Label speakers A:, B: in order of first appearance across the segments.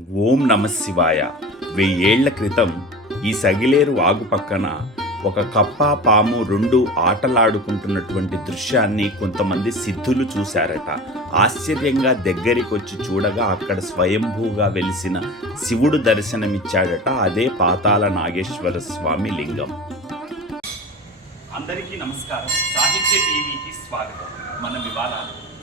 A: ఓం నమ శివాయ. వెయ్యేళ్ళ క్రితం ఈ సగిలేరు వాగు పక్కన ఒక కప్ప పాము రెండు ఆటలాడుకుంటున్నటువంటి దృశ్యాన్ని కొంతమంది సిద్ధులు చూశారట. ఆశ్చర్యంగా దగ్గరికి వచ్చి చూడగా అక్కడ స్వయంభూగా వెలిసిన శివుడు దర్శనమిచ్చాడట అదే పాతాల నాగేశ్వర స్వామి లింగం. అందరికీ నమస్కారం. సాహిత్య టీవీకి స్వాగతం. మనం ఇవాళ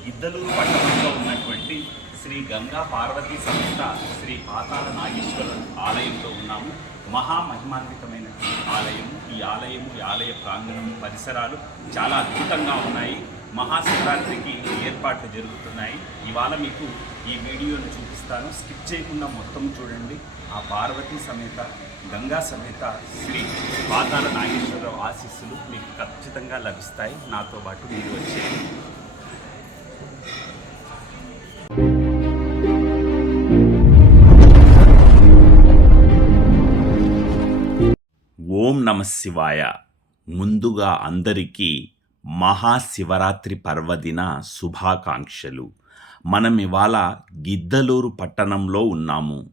A: ఇద్దలూరు పట్టణంలో ఉన్నటువంటి శ్రీ గంగా పార్వతీ సంస్థ శ్రీ పాతాల నాగేశ్వర ఆలయంలో ఉన్నాము. మహామహిమాన్వితమైన ఆలయము ఈ ఆలయము ఈ ఆలయ ప్రాంగణము పరిసరాలు చాలా అద్భుతంగా ఉన్నాయి. మహాశివరాత్రికి ఏర్పాట్లు జరుగుతున్నాయి. ఇవాళ మీకు ఈ వీడియోను చూపిస్తాను. స్కిప్ చేయకుండా మొత్తం చూడండి. ఆ పార్వతీ సమేత గంగా సమేత శ్రీ పాతాల నాగేశ్వరరావు ఆశీస్సులు మీకు ఖచ్చితంగా లభిస్తాయి. నాతో పాటు మీరు వచ్చేయండి. నమ శివాయ. ముందుగా అందరికీ మహాశివరాత్రి పర్వదిన శుభాకాంక్షలు. మనం ఇవాళ గిద్దలూరు పట్టణంలో ఉన్నాము.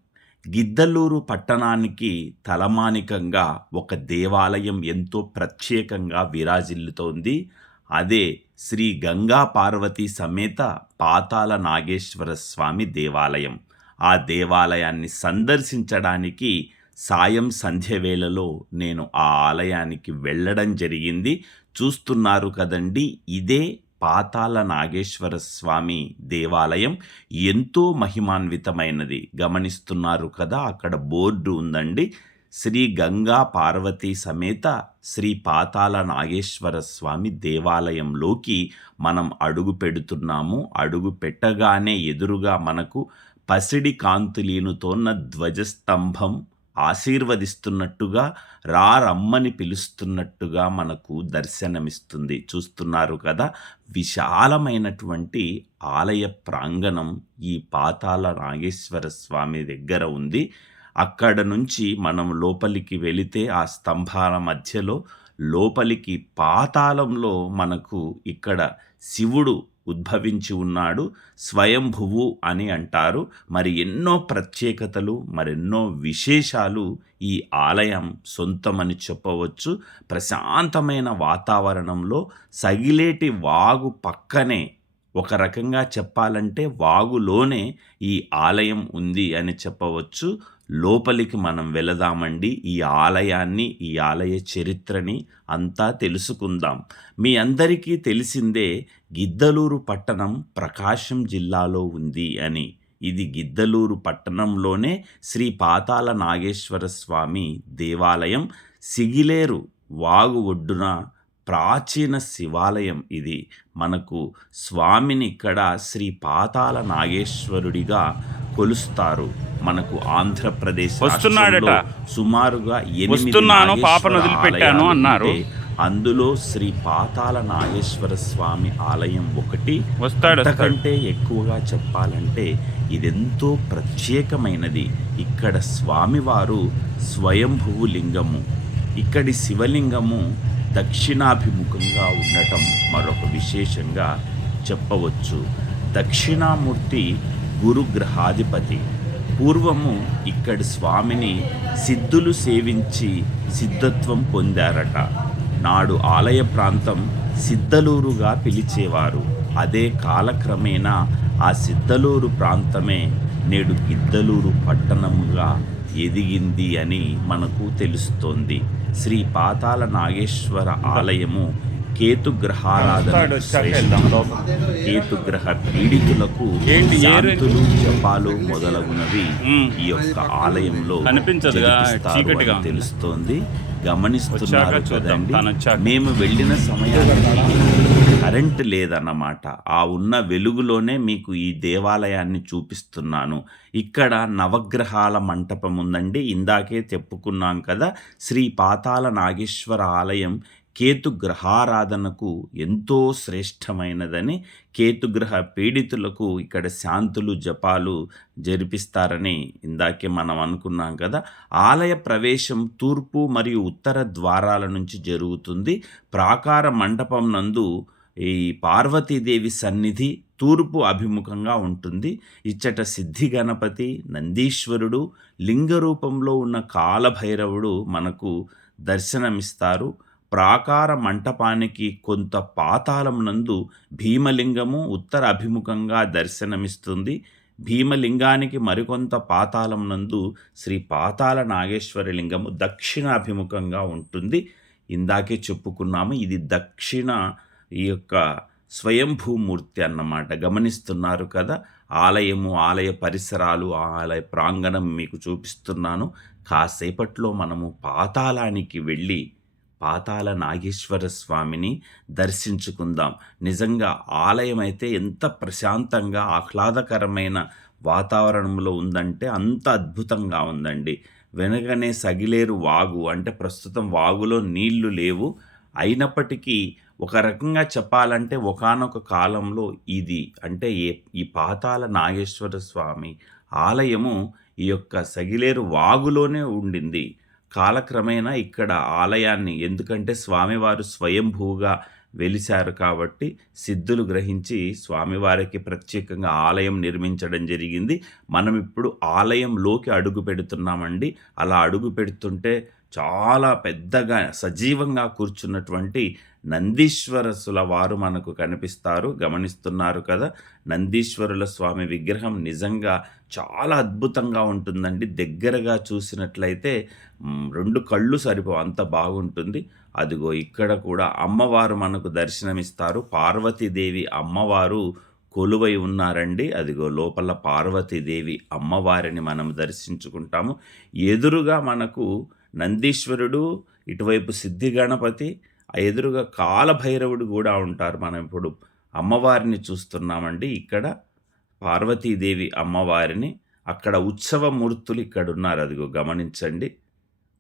A: గిద్దలూరు పట్టణానికి తలమానికంగా ఒక దేవాలయం ఎంతో ప్రత్యేకంగా విరాజిల్లుతోంది. అదే శ్రీ గంగా పార్వతి సమేత పాతాల నాగేశ్వర స్వామి దేవాలయం. ఆ దేవాలయాన్ని సందర్శించడానికి సాయం సంధ్య వేళలో నేను ఆ ఆలయానికి వెళ్ళడం జరిగింది. చూస్తున్నారు కదండి ఇదే పాతాల నాగేశ్వర స్వామి దేవాలయం. ఎంతో మహిమాన్వితమైనది. గమనిస్తున్నారు కదా అక్కడ బోర్డు ఉందండి. శ్రీ గంగా పార్వతీ సమేత శ్రీ పాతాల నాగేశ్వర స్వామి దేవాలయంలోకి మనం అడుగు పెడుతున్నాము. అడుగు పెట్టగానే ఎదురుగా మనకు పసిడి కాంతులీనుతోన్న ధ్వజస్తంభం ఆశీర్వదిస్తున్నట్టుగా రా రమ్మని పిలుస్తున్నట్టుగా మనకు దర్శనమిస్తుంది. చూస్తున్నారు కదా విశాలమైనటువంటి ఆలయ ప్రాంగణం ఈ పాతాల నాగేశ్వర స్వామి దగ్గర ఉంది. అక్కడ నుంచి మనం లోపలికి వెళితే ఆ స్తంభాల మధ్యలో లోపలికి పాతాళంలో మనకు ఇక్కడ శివుడు ఉద్భవించి ఉన్నాడు. స్వయంభువు అని అంటారు. మరి ఎన్నో ప్రత్యేకతలు మరెన్నో విశేషాలు ఈ ఆలయం సొంతమని చెప్పవచ్చు. ప్రశాంతమైన వాతావరణంలో సగిలేటి వాగు పక్కనే ఒక రకంగా చెప్పాలంటే వాగులోనే ఈ ఆలయం ఉంది అని చెప్పవచ్చు. లోపలికి మనం వెళదామండి ఈ ఆలయాన్ని ఈ ఆలయ చరిత్రని అంతా తెలుసుకుందాం. మీ అందరికీ తెలిసిందే గిద్దలూరు పట్టణం ప్రకాశం జిల్లాలో ఉంది అని. ఇది గిద్దలూరు పట్టణంలోనే శ్రీ పాతాల నాగేశ్వర స్వామి దేవాలయం సిగిలేరు వాగు ఒడ్డున ప్రాచీన శివాలయం ఇది. మనకు స్వామిని ఇక్కడ శ్రీ పాతాల నాగేశ్వరుడిగా కొలుస్తారు మనకు ఆంధ్రప్రదేశ్
B: వస్తున్నాడట.
A: సుమారుగా
B: వస్తున్నాను, పాపను వదిలిపెట్టాను అన్నారు.
A: అందులో శ్రీ పాతాల నాగేశ్వర స్వామి ఆలయం ఒకటి
B: వస్తాడు.
A: అంతకంటే ఎక్కువగా చెప్పాలంటే ఇదెంతో ప్రత్యేకమైనది ఇక్కడ స్వామివారు స్వయంభువు లింగము ఇక్కడి శివలింగము దక్షిణాభిముఖంగా ఉండటం మరొక విశేషంగా చెప్పవచ్చు దక్షిణామూర్తి గురుగ్రహాధిపతి. పూర్వము ఇక్కడి స్వామిని సిద్ధులు సేవించి సిద్ధత్వం పొందారట. నాడు ఆలయ ప్రాంతం సిద్ధలూరుగా పిలిచేవారు. అదే కాలక్రమేణా ఆ సిద్ధలూరు ప్రాంతమే నేడు గిద్దలూరు పట్టణముగా ఎదిగింది అని మనకు తెలుస్తోంది. శ్రీ పాతాల నాగేశ్వర ఆలయము
B: వెళ్దాం లోపల.
A: కేతుగ్రహ పీడితులకు శాంతులు జపాలు మొదలగునవి. ఈ యొక్క ఆలయంలో. తెలుస్తోంది గమనిస్తున్నారు కదండి. మేము వెళ్ళిన సమయానికి కరెంట్ లేదన్నమాట ఆ ఉన్న వెలుగులోనే మీకు ఈ దేవాలయాన్ని చూపిస్తున్నాను ఇక్కడ నవగ్రహాల మంటపం ఉందండి ఇందాకే చెప్పుకున్నాం కదా శ్రీ పాతాల నాగేశ్వర ఆలయం కేతు గ్రహారాధనకు ఎంతో శ్రేష్టమైనదని కేతుగ్రహ పీడితులకు ఇక్కడ శాంతులు జపాలు జరిపిస్తారని ఇందాకే మనం అనుకున్నాం కదా. ఆలయ ప్రవేశం తూర్పు మరియు ఉత్తర ద్వారాల నుంచి జరుగుతుంది. ప్రాకార మండపం నందు ఈ పార్వతీదేవి సన్నిధి తూర్పు అభిముఖంగా ఉంటుంది. ఇచ్చట సిద్ధి గణపతి నందీశ్వరుడు లింగ రూపంలో ఉన్న కాలభైరవుడు మనకు దర్శనమిస్తారు. ప్రాకార మంటపానికి కొంత పాతాళం నందు భీమలింగము ఉత్తర అభిముఖంగా దర్శనమిస్తుంది. భీమలింగానికి మరికొంత పాతాళం నందు శ్రీ పాతాళ నాగేశ్వరి లింగము దక్షిణాభిముఖంగా ఉంటుంది. ఇందాకే చెప్పుకున్నాము ఇది దక్షిణ ఈ యొక్క స్వయంభూమూర్తి అన్నమాట. గమనిస్తున్నారు కదా ఆలయము ఆలయ పరిసరాలు ఆలయ ప్రాంగణం మీకు చూపిస్తున్నాను. కాసేపట్లో మనము పాతాళానికి వెళ్ళి పాతాళ నాగేశ్వర స్వామిని దర్శించుకుందాం. నిజంగా ఆలయం అయితే ఎంత ప్రశాంతంగా ఆహ్లాదకరమైన వాతావరణంలో ఉందంటే అంత అద్భుతంగా ఉందండి. వెనకనే సగిలేరు వాగు అంటే ప్రస్తుతం వాగులో నీళ్ళు లేవు. అయినప్పటికీ ఒక రకంగా చెప్పాలంటే ఒకానొక కాలంలో ఇది అంటే ఏ ఈ పాతాల నాగేశ్వర స్వామి ఆలయము ఈ యొక్క సగిలేరు వాగులోనే ఉండింది. కాలక్రమేణా ఇక్కడ ఆలయాన్ని ఎందుకంటే స్వామివారు స్వయంభూగా వెలిశారు కాబట్టి సిద్ధులు గ్రహించి స్వామివారికి ప్రత్యేకంగా ఆలయం నిర్మించడం జరిగింది. మనం ఇప్పుడు ఆలయంలోకి అడుగు పెడుతున్నామండి. అలా అడుగు పెడుతుంటే చాలా పెద్దగా సజీవంగా కూర్చున్నటువంటి నందీశ్వరసుల వారు మనకు కనిపిస్తారు గమనిస్తున్నారు కదా. నందీశ్వరుల స్వామి విగ్రహం నిజంగా చాలా అద్భుతంగా ఉంటుందండి. దగ్గరగా చూసినట్లయితే రెండు కళ్ళు సరిపో అంత బాగుంటుంది. అదిగో ఇక్కడ కూడా అమ్మవారు మనకు దర్శనమిస్తారు. పార్వతీదేవి అమ్మవారు కొలువై ఉన్నారండి. అదిగో లోపల పార్వతీదేవి అమ్మవారిని మనం దర్శించుకుంటాము. ఎదురుగా మనకు నందీశ్వరుడు ఇటువైపు సిద్ధి గణపతి ఎదురుగా కాలభైరవుడు కూడా ఉంటారు. మనం ఇప్పుడు అమ్మవారిని చూస్తున్నామండి. ఇక్కడ పార్వతీదేవి అమ్మవారిని. అక్కడ ఉత్సవమూర్తులు ఇక్కడ ఉన్నారు అదిగో గమనించండి.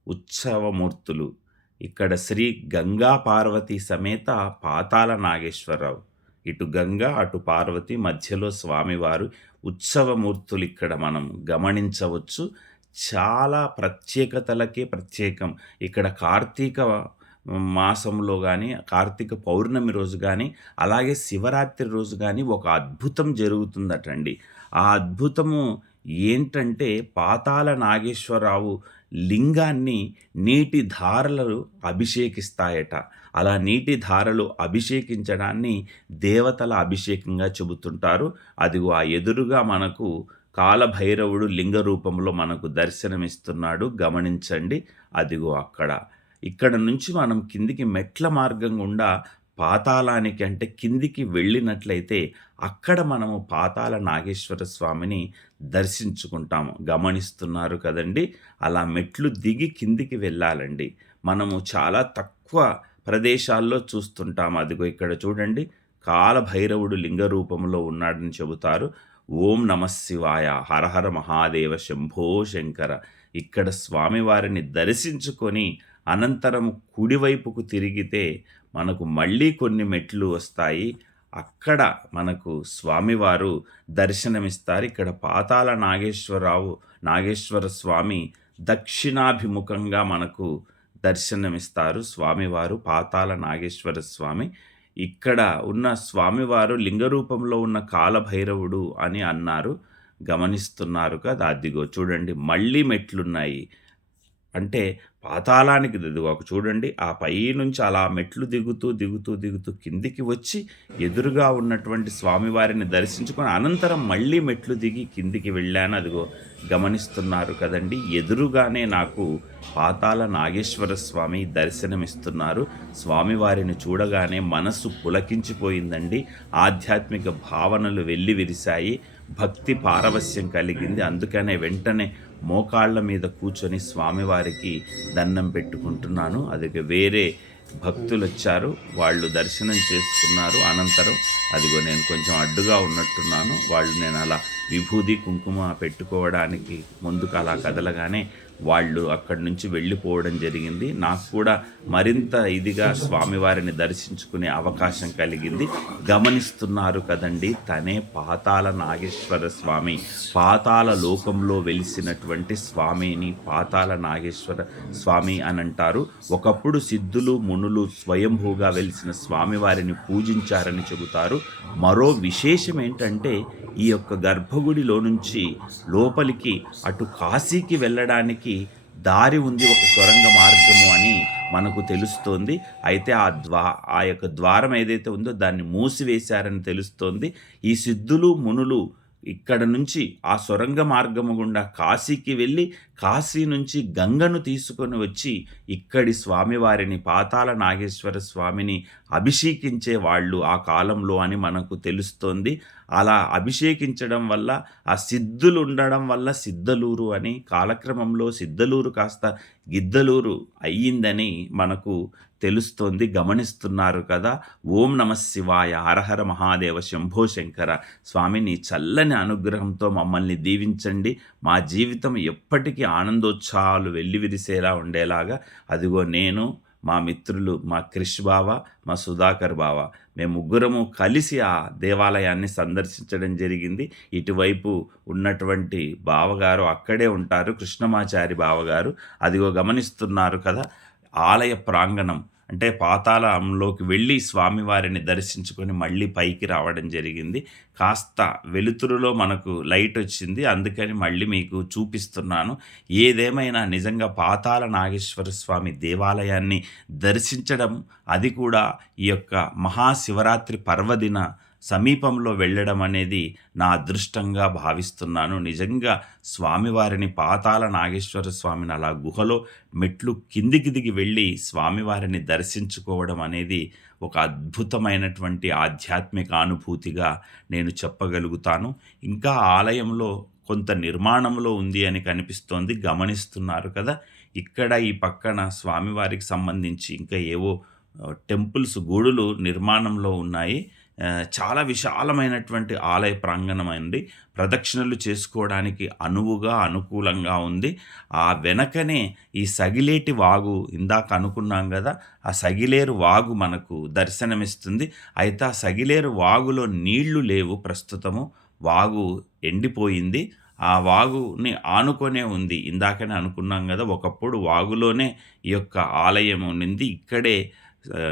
A: ఉత్సవమూర్తులు. ఇక్కడ శ్రీ గంగా పార్వతి సమేత పాతాల నాగేశ్వరరావు. ఇటు గంగా అటు పార్వతి మధ్యలో స్వామివారు. ఉత్సవమూర్తులు ఇక్కడ మనం గమనించవచ్చు. చాలా ప్రత్యేకతలకే ప్రత్యేకం. ఇక్కడ కార్తీక మాసంలో కానీ కార్తీక పౌర్ణమి రోజు కానీ అలాగే శివరాత్రి రోజు కానీ ఒక అద్భుతం జరుగుతుందటండి. ఆ అద్భుతము ఏంటంటే పాతాల నాగేశ్వరరావు లింగాన్ని నీటి ధారలు అభిషేకిస్తాయట. అలా నీటి ధారలు అభిషేకించడాన్ని దేవతల అభిషేకంగా చెబుతుంటారు. అదిగో ఆ ఎదురుగా మనకు కాలభైరవుడు లింగ రూపంలో మనకు దర్శనమిస్తున్నాడు. గమనించండి. అదిగో అక్కడ ఇక్కడ నుంచి మనం కిందికి మెట్ల మార్గం గుండా పాతాళానికి అంటే కిందికి వెళ్ళినట్లయితే అక్కడ మనము పాతాల నాగేశ్వర స్వామిని దర్శించుకుంటాము. గమనిస్తున్నారు కదండి? అలా మెట్లు దిగి కిందికి వెళ్ళాలండి. మనము చాలా తక్కువ ప్రదేశాల్లో చూస్తుంటాము అదిగో ఇక్కడ చూడండి. కాలభైరవుడు లింగ రూపంలో ఉన్నాడని చెబుతారు. ఓం నమశివాయ హరహర మహాదేవ శంభో శంకర. ఇక్కడ స్వామివారిని దర్శించుకొని అనంతరం కుడివైపుకు తిరిగితే మనకు మళ్ళీ కొన్ని మెట్లు వస్తాయి. అక్కడ మనకు స్వామివారు దర్శనమిస్తారు. ఇక్కడ పాతాల నాగేశ్వరరావు నాగేశ్వర స్వామి దక్షిణాభిముఖంగా మనకు దర్శనమిస్తారు. స్వామివారు పాతాల నాగేశ్వర స్వామి. ఇక్కడ ఉన్న స్వామివారు లింగ రూపంలో ఉన్న కాలభైరవుడు అని అన్నారు. గమనిస్తున్నారు కదా అదిగో చూడండి మళ్ళీ మెట్లున్నాయి. అంటే పాతాళానికి దిగువ చూడండి ఆ పై నుంచి అలా మెట్లు దిగుతూ దిగుతూ దిగుతూ కిందికి వచ్చి ఎదురుగా ఉన్నటువంటి స్వామివారిని దర్శించుకొని అనంతరం మళ్ళీ మెట్లు దిగి కిందికి వెళ్ళాను. అదిగో గమనిస్తున్నారు కదండి ఎదురుగానే నాకు పాతాల నాగేశ్వర స్వామి దర్శనమిస్తున్నారు. స్వామివారిని చూడగానే మనసు పులకించిపోయిందండి. ఆధ్యాత్మిక భావనలు వెళ్ళి విరిశాయి. భక్తి పారవస్యం కలిగింది. అందుకనే వెంటనే మోకాళ్ళ మీద కూర్చొని స్వామివారికి దండం పెట్టుకుంటున్నాను. అది వేరే భక్తులు వచ్చారు వాళ్ళు దర్శనం చేసుకున్నారు. అనంతరం అదిగో నేను కొంచెం అడ్డుగా ఉన్నట్టున్నాను. వాళ్ళు నేను అలా విభూది కుంకుమ పెట్టుకోవడానికి ముందుకు అలా కదలగానే వాళ్ళు అక్కడి నుంచి వెళ్ళిపోవడం జరిగింది. నాకు కూడా మరింత ఇదిగా స్వామివారిని దర్శించుకునే అవకాశం కలిగింది. గమనిస్తున్నారు కదండి తనే పాతాల నాగేశ్వర స్వామి పాతాల లోకంలో వెలిసినటువంటి స్వామిని పాతాల నాగేశ్వర స్వామి అని అంటారు. ఒకప్పుడు సిద్ధులు మునులు స్వయంభూగా వెలిసిన స్వామివారిని పూజించారని చెబుతారు. మరో విశేషం ఏంటంటే ఈ యొక్క గర్భగుడిలో నుంచి లోపలికి అటు కాశీకి వెళ్ళడానికి దారి ఉంది ఒక సొరంగ మార్గము అని మనకు తెలుస్తోంది. అయితే ఆ ద్వా ఆ యొక్క ద్వారం ఏదైతే ఉందో దాన్ని మూసివేశారని తెలుస్తోంది. ఈ సిద్ధులు మునులు ఇక్కడ నుంచి ఆ సొరంగ మార్గము గుండా కాశీకి వెళ్ళి కాశీ నుంచి గంగను తీసుకొని వచ్చి ఇక్కడి స్వామివారిని పాతాల నాగేశ్వర స్వామిని అభిషేకించే వాళ్ళు ఆ కాలంలో అని మనకు తెలుస్తోంది. అలా అభిషేకించడం వల్ల ఆ సిద్ధులు ఉండడం వల్ల సిద్ధలూరు అని కాలక్రమంలో సిద్ధలూరు కాస్త గిద్దలూరు అయ్యిందని మనకు తెలుస్తోంది గమనిస్తున్నారు కదా. ఓం నమ శివాయ హరహర మహాదేవ శంభో శంకర. స్వామిని చల్లని అనుగ్రహంతో మమ్మల్ని దీవించండి. మా జీవితం ఎప్పటికీ ఆనందోత్సాహాలు వెల్లివిరిసేలా ఉండేలాగా. అదిగో నేను మా మిత్రులు మా క్రిష్ బావ మా సుధాకర్ బావ. మేము ముగ్గురము కలిసి ఆ దేవాలయాన్ని సందర్శించడం జరిగింది. ఇటువైపు ఉన్నటువంటి బావగారు అక్కడే ఉంటారు. కృష్ణమాచారి బావగారు. అదిగో గమనిస్తున్నారు కదా ఆలయ ప్రాంగణం. అంటే పాతాళంలోకి వెళ్ళి స్వామివారిని దర్శించుకొని మళ్ళీ పైకి రావడం జరిగింది. కాస్త వెలుతురులో మనకు లైట్ వచ్చింది. అందుకని మళ్ళీ మీకు చూపిస్తున్నాను. ఏదేమైనా నిజంగా పాతాళ నాగేశ్వర స్వామి దేవాలయాన్ని దర్శించడం అది కూడా ఈ యొక్క మహాశివరాత్రి పర్వదిన సమీపంలో వెళ్ళడం అనేది నా అదృష్టంగా భావిస్తున్నాను. నిజంగా స్వామివారిని పాతాల నాగేశ్వర స్వామిని అలా గుహలో మెట్లు కిందికి దిగి వెళ్ళి స్వామివారిని దర్శించుకోవడం అనేది ఒక అద్భుతమైనటువంటి ఆధ్యాత్మిక అనుభూతిగా నేను చెప్పగలుగుతాను. ఇంకా ఆలయంలో కొంత నిర్మాణంలో ఉంది అని కనిపిస్తోంది. గమనిస్తున్నారు కదా ఇక్కడ ఈ పక్కన స్వామివారికి సంబంధించి ఇంకా ఏవో టెంపుల్స్ గుడులు నిర్మాణంలో ఉన్నాయి. చాలా విశాలమైనటువంటి ఆలయ ప్రాంగణం అండి. ప్రదక్షిణలు చేసుకోవడానికి అనువుగా అనుకూలంగా ఉంది. ఆ వెనకనే ఈ సగిలేటి వాగు ఇందాక అనుకున్నాం కదా ఆ సగిలేరు వాగు మనకు దర్శనమిస్తుంది. అయితే ఆ సగిలేరు వాగులో నీళ్ళు లేవు ప్రస్తుతము. వాగు ఎండిపోయింది. ఆ వాగుని ఆనుకొనే ఉంది. ఇందాకనే అనుకున్నాం కదా ఒకప్పుడు వాగులోనే ఈ యొక్క ఆలయం ఉండింది. ఇక్కడే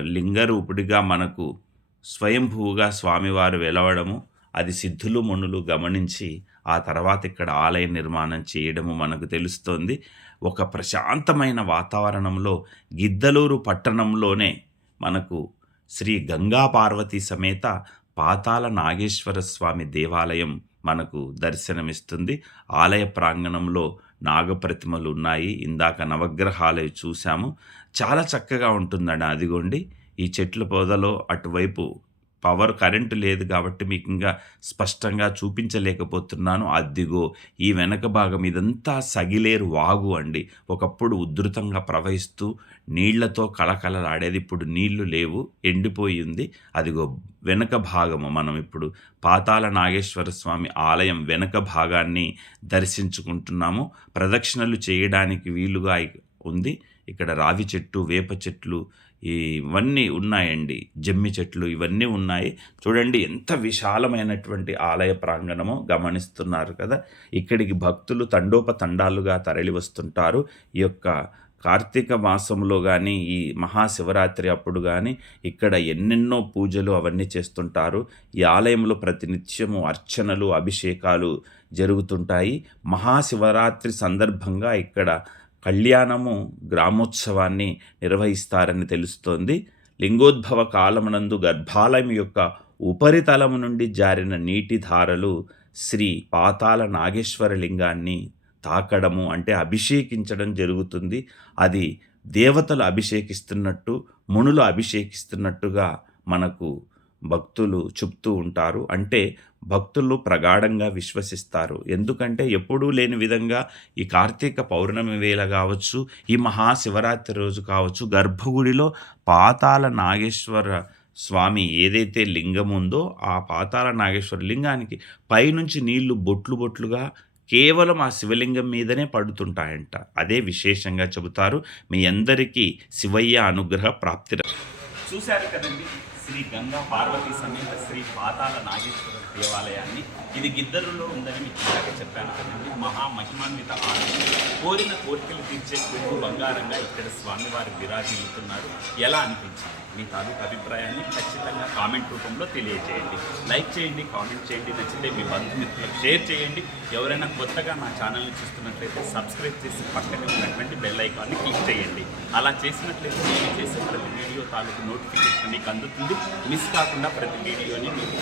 A: లింగరూపుడిగా మనకు స్వయంభూగా స్వామివారు వెలవడము అది సిద్ధులు మునులు గమనించి ఆ తర్వాత ఇక్కడ ఆలయ నిర్మాణం చేయడము మనకు తెలుస్తోంది. ఒక ప్రశాంతమైన వాతావరణంలో గిద్దలూరు పట్టణంలోనే మనకు శ్రీ గంగా పార్వతి సమేత పాతాల నాగేశ్వర స్వామి దేవాలయం మనకు దర్శనమిస్తుంది. ఆలయ ప్రాంగణంలో నాగప్రతిమలు ఉన్నాయి. ఇందాక నవగ్రహాలు చూసాము చాలా చక్కగా ఉంటుందండి. అదిగోండి. ఈ చెట్ల పొదలో అటువైపు పవర్ కరెంటు లేదు కాబట్టి మీకు ఇంకా స్పష్టంగా చూపించలేకపోతున్నాను. అద్దిగో ఈ వెనక భాగం ఇదంతా సగిలేరు వాగు అండి. ఒకప్పుడు ఉధృతంగా ప్రవహిస్తూ నీళ్ళతో కళకళలాడేది. ఇప్పుడు నీళ్ళు లేవు ఎండిపోయింది అదిగో వెనక భాగము మనం ఇప్పుడు పాతాల నాగేశ్వర స్వామి ఆలయం వెనక భాగాన్ని దర్శించుకుంటున్నాము. ప్రదక్షిణలు చేయడానికి వీలుగా ఉంది. ఇక్కడ రావి చెట్టు వేప చెట్లు ఇవన్నీ ఉన్నాయండి. జమ్మి చెట్లు ఇవన్నీ ఉన్నాయి. చూడండి ఎంత విశాలమైనటువంటి ఆలయ ప్రాంగణము గమనిస్తున్నారు కదా. ఇక్కడికి భక్తులు తండోపతండాలుగా తరలి వస్తుంటారు. ఈ యొక్క కార్తీక మాసంలో కానీ ఈ మహాశివరాత్రి అప్పుడు కానీ ఇక్కడ ఎన్నెన్నో పూజలు అవన్నీ చేస్తుంటారు. ఈ ఆలయంలో ప్రతినిత్యము అర్చనలు అభిషేకాలు జరుగుతుంటాయి. మహాశివరాత్రి సందర్భంగా ఇక్కడ కళ్యాణము గ్రామోత్సవాన్ని నిర్వహిస్తారని తెలుస్తోంది. లింగోద్భవ కాలమునందు గర్భాలయం యొక్క ఉపరితలము నుండి జారిన నీటి ధారలు శ్రీ పాతాల నాగేశ్వర లింగాన్ని తాకడము అంటే అభిషేకించడం జరుగుతుంది. అది దేవతలు అభిషేకిస్తున్నట్టు మునులు అభిషేకిస్తున్నట్టుగా మనకు భక్తులు చెప్తూ ఉంటారు. అంటే భక్తులు ప్రగాఢంగా విశ్వసిస్తారు. ఎందుకంటే ఎప్పుడూ లేని విధంగా ఈ కార్తీక పౌర్ణమి వేళ కావచ్చు ఈ మహాశివరాత్రి రోజు కావచ్చు గర్భగుడిలో పాతాల నాగేశ్వర
C: స్వామి ఏదైతే లింగం ఉందో ఆ పాతాళ నాగేశ్వర లింగానికి పైనుంచి నీళ్ళు బొట్లు బొట్లుగా కేవలం ఆ శివలింగం మీదనే పడుతుంటాయంట. అదే విశేషంగా చెబుతారు. మీ అందరికీ శివయ్య అనుగ్రహ ప్రాప్తి
A: చూశారు కదండి? శ్రీ గంగా పార్వతీ సమేత శ్రీ పాతాల నాగేశ్వర దేవాలయాన్ని ఇది గిద్దరులో ఉందని మీకు ఇందాక చెప్పాను కదండి. మహామహిమాన్విత ఆలయం. కోరిన కోరికలు తీర్చే కొడుకు బంగారంగా ఇక్కడ స్వామివారు విరాజిల్లుతున్నారు. ఎలా అనిపించింది? మీ తాలూకు అభిప్రాయాన్ని ఖచ్చితంగా కామెంట్ రూపంలో తెలియజేయండి. లైక్ చేయండి కామెంట్ చేయండి. నచ్చితే మీ బంధుమిత్రులకు షేర్ చేయండి. ఎవరైనా కొత్తగా నా ఛానల్ని చూస్తున్నట్లయితే సబ్స్క్రైబ్ చేసి పక్కనే ఉన్నటువంటి బెల్ ఐకాన్ని క్లిక్ చేయండి. అలా చేసినట్లయితే నేను చేసే ప్రతి వీడియో తాలూకు నోటిఫికేషన్ మీకు అందుతుంది. మిస్ కాకుండా ప్రతి వీడియోని మీకు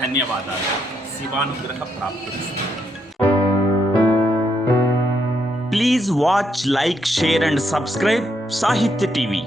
A: ధన్యవాదాలు. శివానుగ్రహ ప్రాప్తి.
D: Please watch like share and subscribe Sahitya TV